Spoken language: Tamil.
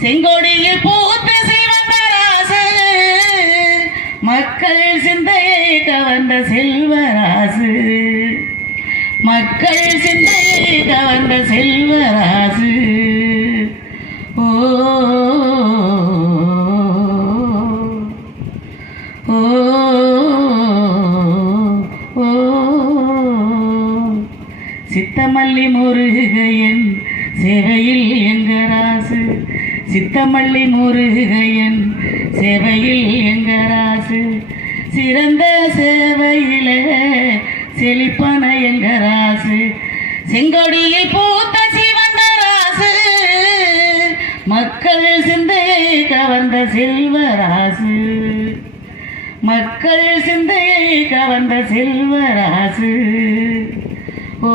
செங்கோடியில் பூத்த சிவந்தராசு மக்கள் சிந்தையை கவர்ந்த செல்வராசு மக்கள் சிந்தையை கவர்ந்த செல்வராசு ஓ ஓ ஓ சித்தமல்லி முருகையன் சேவையில் எங்கராசு சித்தமல்லி முருகையன் சேவையில் எங்கராசு சிறந்த சேவையில செழிப்பான எங்கராசு செங்கொடியில் பூத்த சிவந்தராசு மக்கள் சிந்தையை கவர்ந்த செல்வராசு மக்கள் சிந்தையை கவர்ந்த செல்வராசு ஓ